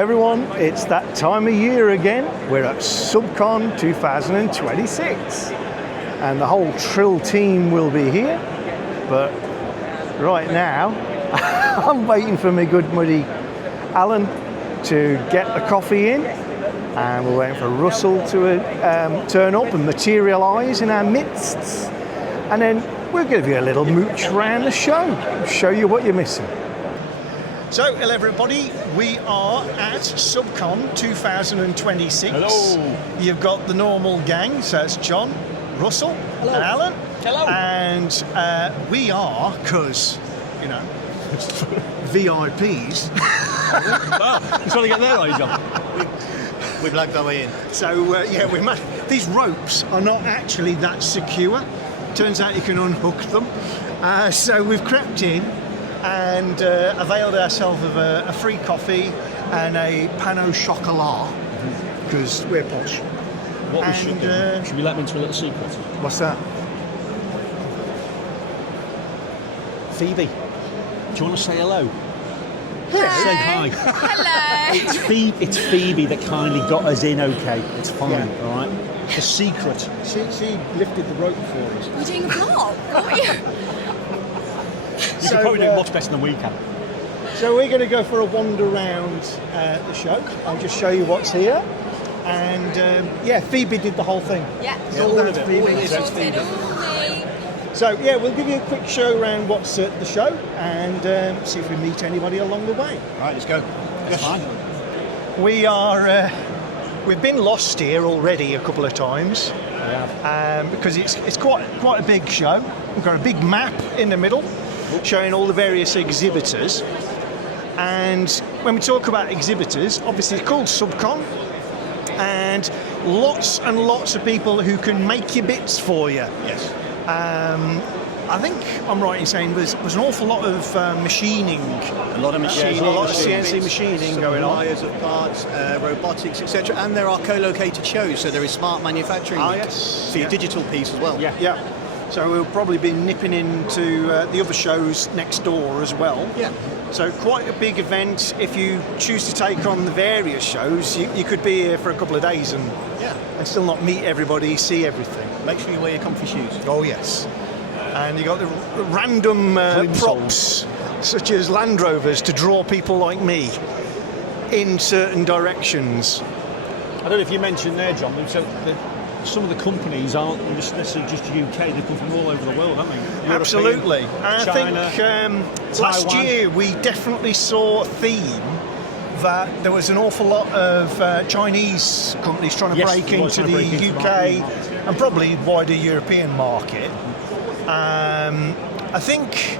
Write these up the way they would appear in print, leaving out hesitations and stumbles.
Hi everyone, it's that time of year again. We're at SubCon 2026 and the whole Trill team will be here, but right now I'm waiting for my good buddy Alan to get the coffee in, and we're waiting for Russell to turn up and materialise in our midst, and then we'll give you a little mooch around the show you what you're missing. So, hello everybody, we are at SubCon 2026. Hello. You've got the normal gang, so it's John, Russell, hello, and Alan. Hello. And we are, because, you know, VIPs. Well, you trying to get there, are you, John? We blagged our way in. So, these ropes are not actually that secure. Turns out you can unhook them. So we've crept in and availed ourselves of a free coffee and a pan au chocolat, because we're posh. What we should do, should we let them into a little secret? What's that? Phoebe, do you want to say hello? Hi. Say hi. Hello. It's Phoebe that kindly got us in, okay? It's fine, all right? The secret. She lifted the rope for us. We're doing a vlog, aren't you? You can probably do much better than we can. So we're going to go for a wander around the show. I'll just show you what's here. And Phoebe did the whole thing. Yeah. All down to Phoebe. All me. So we'll give you a quick show around what's at the show and see if we meet anybody along the way. Right, let's go. That's fine. We are. We've been lost here already a couple of times. Because it's quite a big show. We've got a big map in the middle showing all the various exhibitors. And when we talk about exhibitors, obviously it's called SubCon, and lots of people who can make your bits for you. Yes. I think I'm right in saying there's an awful lot of machining. A lot of machining. A lot of CNC machining going on. Suppliers of parts, robotics, etc. And there are co-located shows, so there is smart manufacturing. Yes. For your digital piece as well. Yeah. So we'll probably be nipping into the other shows next door as well. Yeah. So quite a big event. If you choose to take on the various shows, you could be here for a couple of days and still not meet everybody, see everything. Make sure you wear your comfy shoes. Oh yes. And you got the random props, such as Land Rovers, to draw people like me in certain directions. I don't know if you mentioned there, John, some of the companies aren't necessarily just UK, they come from all over the world, haven't they? European, Absolutely. China, I think last year we definitely saw a theme that there was an awful lot of Chinese companies trying to break into the UK and probably wider European market. I think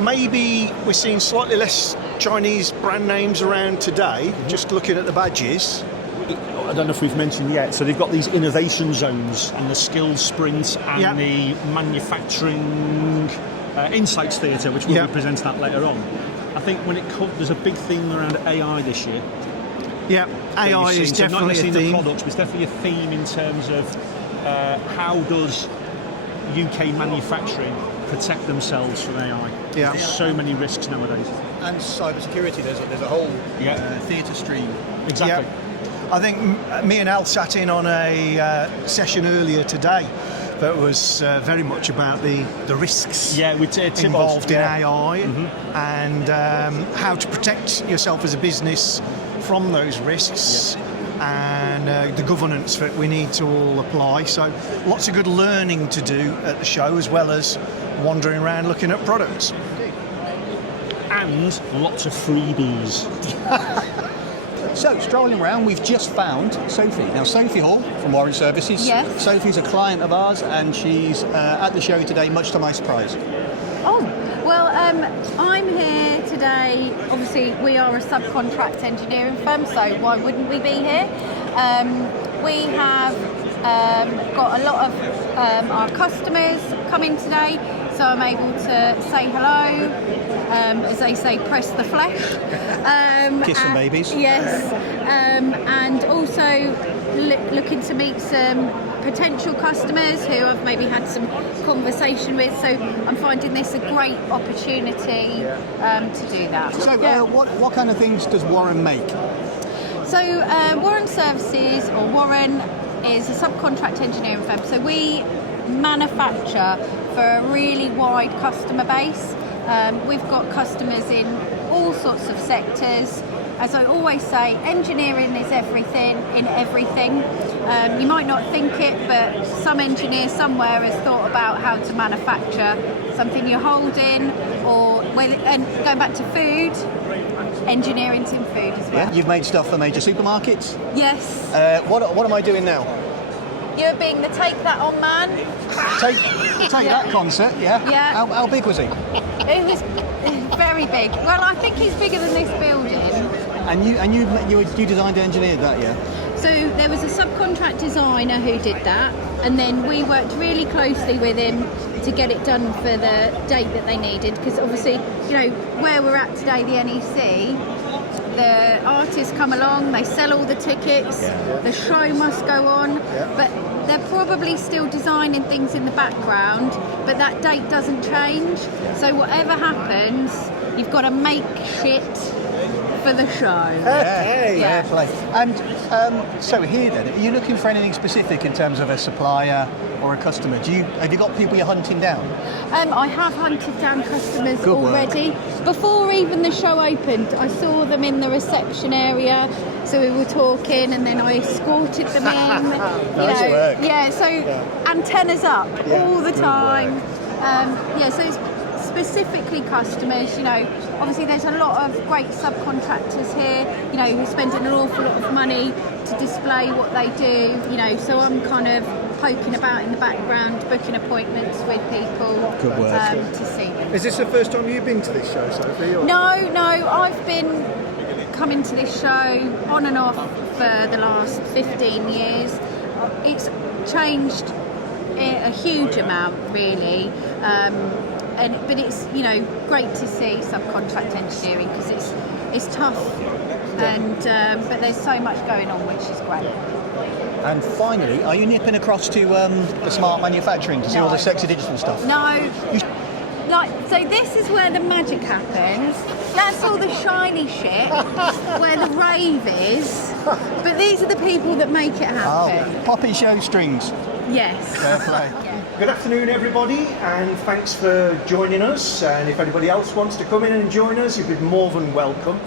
maybe we're seeing slightly less Chinese brand names around today, just looking at the badges. I don't know if we've mentioned yet, so they've got these innovation zones and the skills sprint and the manufacturing insights theatre, which we'll be presenting at later on. I think when it comes, there's a big theme around AI this year. Yeah, AI is definitely a theme. The products, but it's definitely a theme in terms of how does UK manufacturing protect themselves from AI. Yeah. There's so many risks nowadays. And cybersecurity, there's a whole theatre stream. Exactly. Yeah. I think me and Al sat in on a session earlier today that was very much about the risks involved in AI and how to protect yourself as a business from those risks and the governance that we need to all apply. So lots of good learning to do at the show, as well as wandering around looking at products. And lots of freebies. So, strolling around, we've just found Sophie. Now, Sophie Hall from Warren Services. Yes. Sophie's a client of ours, and she's at the show today, much to my surprise. Oh, well, I'm here today. Obviously, we are a subcontract engineering firm, so why wouldn't we be here? We have got a lot of our customers coming today, so I'm able to say hello. As they say, press the flesh. Kiss some babies. Yes, and also looking to meet some potential customers who I've maybe had some conversation with. So I'm finding this a great opportunity to do that. So what kind of things does Warren make? Warren Services, or Warren, is a subcontract engineering firm. So we manufacture for a really wide customer base. We've got customers in all sorts of sectors. As I always say, engineering is everything in everything. You might not think it, but some engineer somewhere has thought about how to manufacture something you're holding, and going back to food, engineering's in food as well. Yeah, you've made stuff for major supermarkets. Yes. What am I doing now? You're being the Take That On man. Take that concert, yeah? Yeah. How big was he? It was very big. Well, I think he's bigger than this building. And you designed and engineered that, yeah? So there was a subcontract designer who did that, and then we worked really closely with him to get it done for the date that they needed, because obviously, where we're at today, the NEC, the artists come along, they sell all the tickets, the show must go on, but they're probably still designing things in the background, but that date doesn't change. So whatever happens, you've got to make shit for the show. Fair play. And so here then, are you looking for anything specific in terms of a supplier or a customer? Have you got people you're hunting down? I have hunted down customers Good already. work. Before even the show opened, I saw them in the reception area, so we were talking, and then I escorted them in. Nice work. Yeah, so antennas up all the time. So it's specifically customers, obviously there's a lot of great subcontractors here, who spend an awful lot of money to display what they do, so I'm kind of poking about in the background, booking appointments with people. Good work. To see them. Is this the first time you've been to this show, Sophie? Or? No, I've been coming to this show on and off for the last 15 years. It's changed a huge amount, really. But it's great to see subcontract engineering, because it's tough, but there's so much going on, which is great. And finally, are you nipping across to the smart manufacturing to see all the sexy digital stuff? No. So this is where the magic happens. That's all the shiny shit, where the rave is. But these are the people that make it happen. Oh, popping show strings. Yes. Fair play. Good afternoon, everybody, and thanks for joining us. And if anybody else wants to come in and join us, you'd be more than welcome.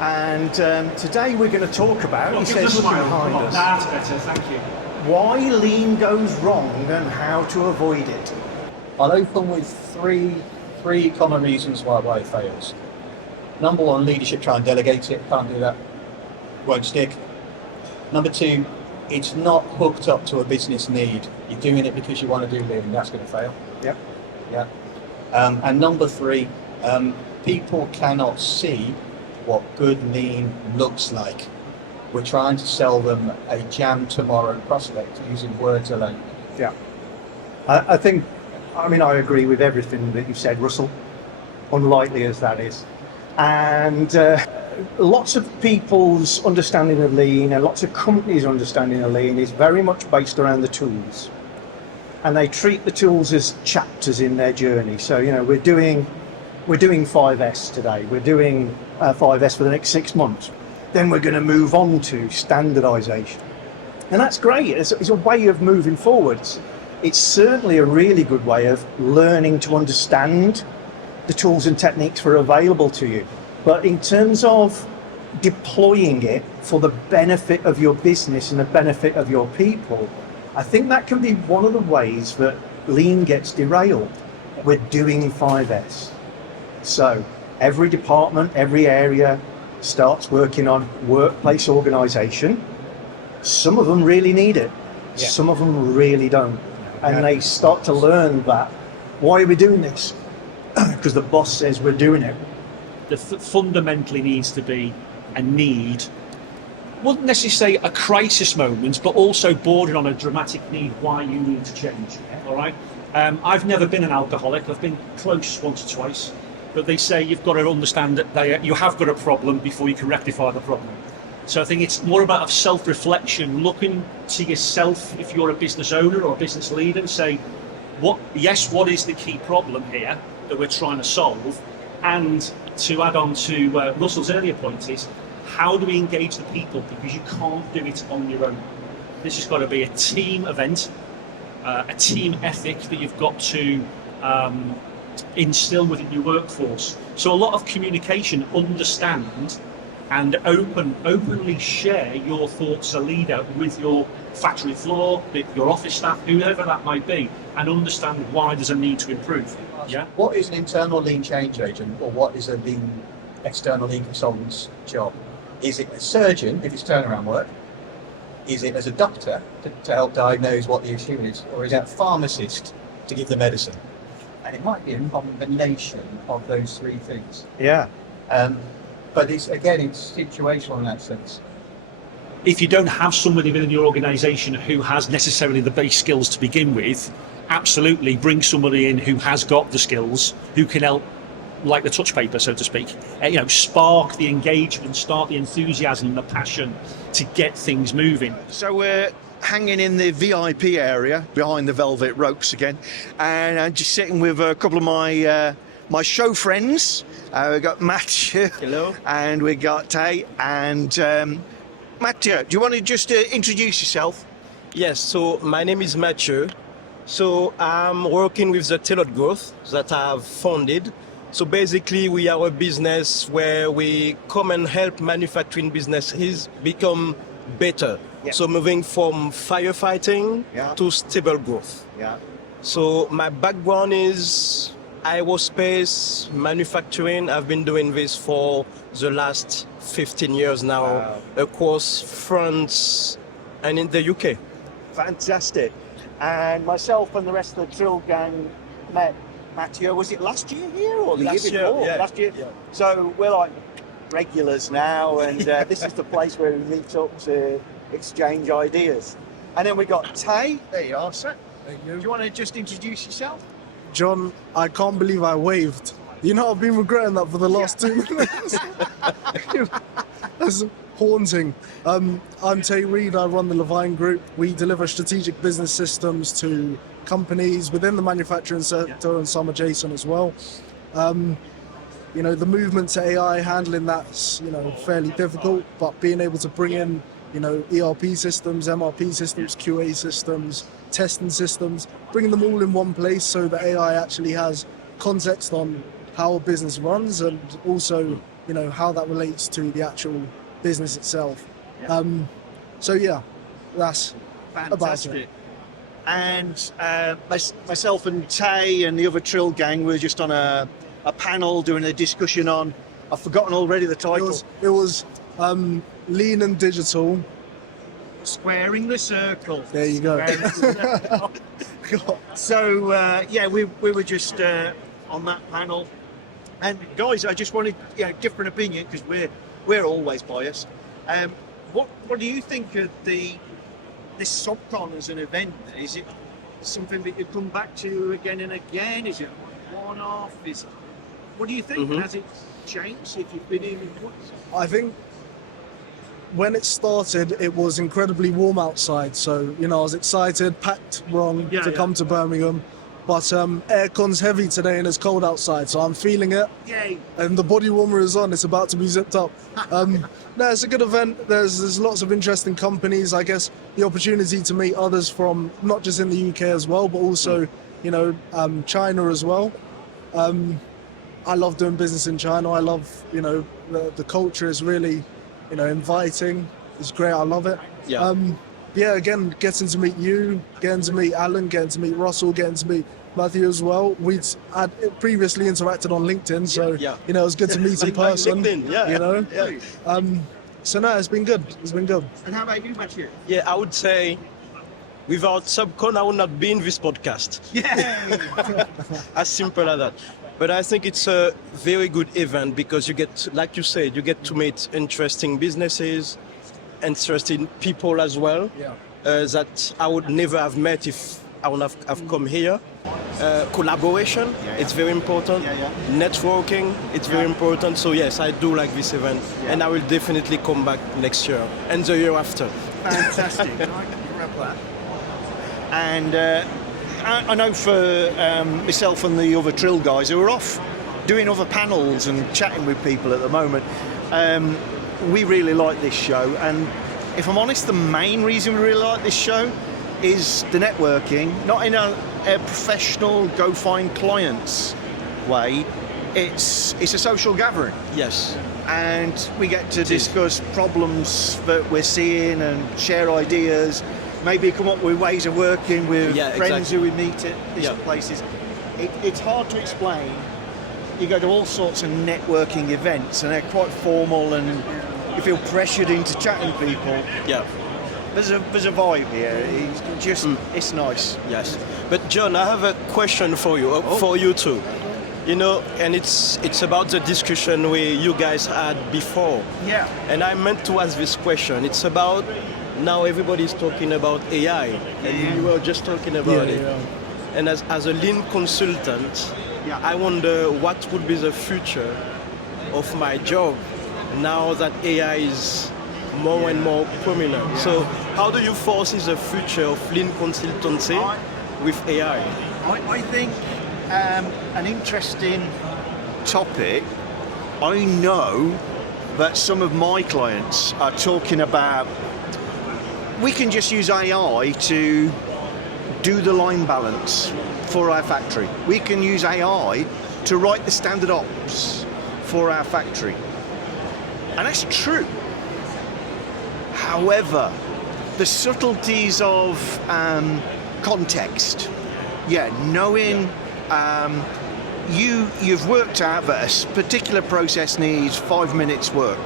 And today we're going to talk about, he says looking behind us, That's better, thank you. why lean goes wrong and how to avoid it. I'll open with three common reasons why it fails. Number one, leadership try and delegate it. Can't do that. Won't stick. Number two, it's not hooked up to a business need. You're doing it because you want to do lean. That's going to fail. Yep. Yeah. And number three, people cannot see what good lean looks like. We're trying to sell them a jam tomorrow prospect using words alone. Yeah. I agree with everything that you've said, Russell, unlikely as that is. And lots of people's understanding of lean and lots of companies' understanding of lean is very much based around the tools. And they treat the tools as chapters in their journey. So, we're doing 5S today. We're doing 5S for the next 6 months. Then we're going to move on to standardization. And that's great. It's a way of moving forwards. It's certainly a really good way of learning to understand the tools and techniques that are available to you. But in terms of deploying it for the benefit of your business and the benefit of your people, I think that can be one of the ways that lean gets derailed. We're doing 5S. So every department, every area starts working on workplace organisation. Some of them really need it. Yeah. Some of them really don't. And they start to learn that, why are we doing this? Because the boss says we're doing it. There fundamentally needs to be a need, wouldn't necessarily say a crisis moment, but also bordering on a dramatic need why you need to change. All right. I've never been an alcoholic. I've been close once or twice, but they say you've got to understand that you have got a problem before you can rectify the problem. So I think it's more about self-reflection, looking to yourself if you're a business owner or a business leader, and say, what is the key problem here that we're trying to solve? And to add on to Russell's earlier point is, how do we engage the people? Because you can't do it on your own. This has got to be a team event, a team ethic that you've got to instill within your workforce. So a lot of communication, understand and openly share your thoughts as a leader with your factory floor, your office staff, whoever that might be, and understand why there's a need to improve. Yeah. What is an internal lean change agent, or what is a lean external lean consultant's job? Is it a surgeon if it's turnaround work? Is it as a doctor to help diagnose what the issue is, or is it a pharmacist to give the medicine? And it might be a combination of those three things. Yeah. But it's situational in that sense. If you don't have somebody within your organisation who has necessarily the base skills to begin with, absolutely bring somebody in who has got the skills, who can help, like the touch paper, so to speak, spark the engagement, start the enthusiasm and the passion to get things moving. So we're hanging in the VIP area behind the velvet ropes again, and I'm just sitting with a couple of my show friends. We've got Mathieu. Hello. And we got Taye. And Mathieu, do you want to just introduce yourself? Yes, so my name is Mathieu. So I'm working with the Tailored Growth that I've founded. So basically we are a business where we come and help manufacturing businesses become better. Yeah. So moving from firefighting to stable growth. Yeah. So my background is aerospace manufacturing. I've been doing this for the last 15 years now, across France and in the UK. Fantastic. And myself and the rest of the Trill gang met Mathieu, was it last year here or the year before? Last year. Yeah. So we're like regulars now, and this is the place where we meet up to exchange ideas. And then we got Taye. There you are, sir. Thank you. Do you want to just introduce yourself? John, I can't believe I waved. You know, I've been regretting that for the last 2 minutes. That's haunting. I'm Taye Reid. I run the Levyne group. We deliver strategic business systems to companies within the manufacturing sector and some adjacent as well. The movement to AI, handling that's fairly difficult, but being able to bring in ERP systems, MRP systems, QA systems, testing systems, bringing them all in one place so that AI actually has context on how a business runs and also how that relates to the actual business itself. That's about it. And myself and Taye and the other Trill gang were just on a panel doing a discussion on, I've forgotten already the title. It was Lean and Digital. Squaring the circle. There you go. So we were just on that panel, and guys, I just wanted different opinion because we're always biased. What do you think of this SubCon as an event? Is it something that you come back to again and again? Is it one-off? What do you think? Mm-hmm. Has it changed if you've been in? I think when it started, it was incredibly warm outside. So, I was excited, packed wrong to come to Birmingham. But aircon's heavy today and it's cold outside, so I'm feeling it. Yay! And the body warmer is on, it's about to be zipped up. No, it's a good event. There's lots of interesting companies. I guess the opportunity to meet others from not just in the UK as well, but also, China as well. I love doing business in China. I love, the culture is really, inviting. It's great. I love it. Yeah. Again, getting to meet you, getting to meet Alan, getting to meet Russell, getting to meet Mathieu as well. We'd had previously interacted on LinkedIn, so it was good to meet in person. So no, it's been good. It's been good. And how about you, Mathieu? Yeah, I would say without SubCon, I would not be in this podcast. Yeah. As simple as that. But I think it's a very good event because you get, like you said, you get to meet interesting businesses, interesting people as well, that I would never have met if I would have come here. Collaboration, it's very important. Networking, it's very important. So yes, I do like this event, and I will definitely come back next year and the year after. Fantastic. I can grab that. And I know for myself and the other Trill guys who are off doing other panels and chatting with people at the moment, we really like this show, and if I'm honest, the main reason we really like this show is the networking, not in a professional go find clients way. It's a social gathering. Yes. And we get to discuss problems that we're seeing and share ideas, maybe come up with ways of working with friends who we meet at different places. It's hard to explain. You go to all sorts of networking events and they're quite formal and you feel pressured into chatting to people. Yeah. There's a vibe here. It's just it's nice. Yes. But John, I have a question for you, for you too. You know, and it's about the discussion you guys had before. Yeah. And I meant to ask this question. It's about, now everybody's talking about AI, and you were just talking about it. Yeah. And as a lean consultant, I wonder what would be the future of my job now that AI is more and more prominent. Yeah. So how do you foresee the future of lean consultancy with AI? I think an interesting topic. I know that some of my clients are talking about we can just use AI to do the line balance for our factory. We can use AI to write the standard ops for our factory. And that's true. However, the subtleties of context, knowing you've worked out that a particular process needs 5 minutes work,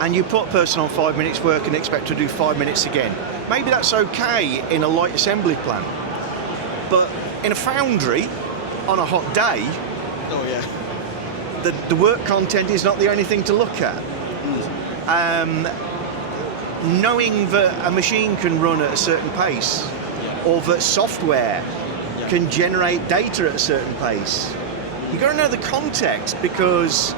and you put a person on 5 minutes work and expect to do 5 minutes again. Maybe that's okay in a light assembly plant, but in a foundry on a hot day, the work content is not the only thing to look at. Knowing that a machine can run at a certain pace, or that software can generate data at a certain pace, you've got to know the context, because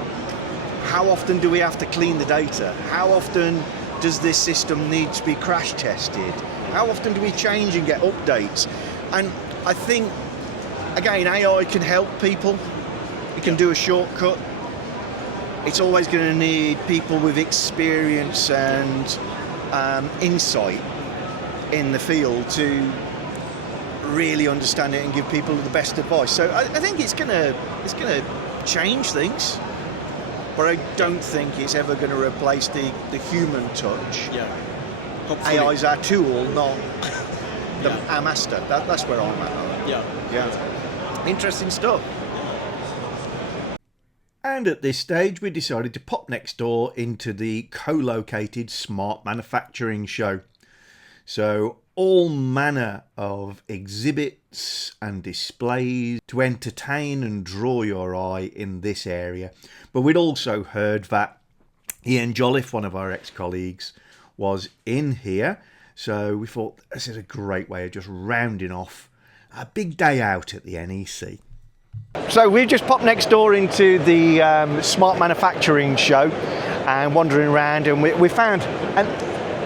how often do we have to clean the data? How often does this system need to be crash tested? How often do we change and get updates? And I think, again, AI can help people. It can do a shortcut. It's always going to need people with experience and insight in the field to really understand it and give people the best advice. So I think it's gonna change things, but I don't think it's ever going to replace the human touch. AI is our tool, not our master. That's where I'm at. Interesting stuff. And at this stage, we decided to pop next door into the co-located Smart Manufacturing Show. So all manner of exhibits and displays to entertain and draw your eye in this area. But we'd also heard that Ian Joliffe, one of our ex-colleagues, was in here. So we thought this is a great way of just rounding off a big day out at the NEC. So we've just popped next door into the Smart Manufacturing Show and wandering around, and we found an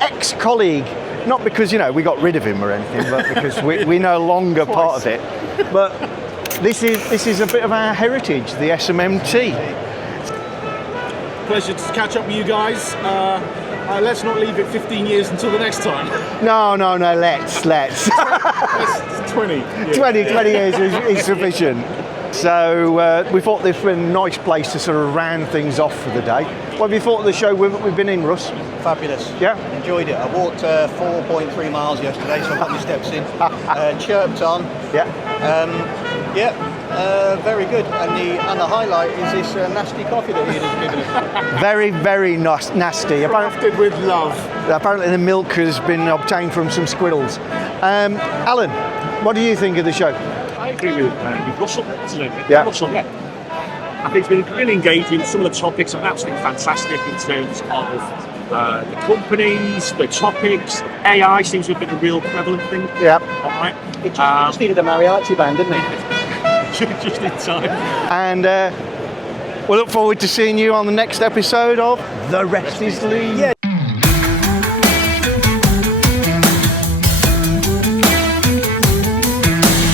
ex-colleague, not because, we got rid of him or anything, but because we're no longer part of it. But this is a bit of our heritage, the SMMT. Pleasure to catch up with you guys. Let's not leave it 15 years until the next time. No, let's. 20 years is sufficient. So we thought this was a nice place to sort of round things off for the day. What have you thought of the show we've been in, Russ? Fabulous. Yeah? Enjoyed it. I walked 4.3 miles yesterday, so I got my steps in. Chirped on. Very good. And the highlight is this nasty coffee that Ian has given us. Very, very nasty. Crafted with love. Apparently the milk has been obtained from some squirrels. Alan, what do you think of the show? I agree with Russell. Yeah. Russell, I think it's been really engaging. Some of the topics are absolutely fantastic in terms of the companies, the topics. AI seems to have been a real prevalent thing. Yeah. All right. It just needed a mariachi band, didn't it? Just in time. And we'll look forward to seeing you on the next episode of The Rest is Lean. Yeah,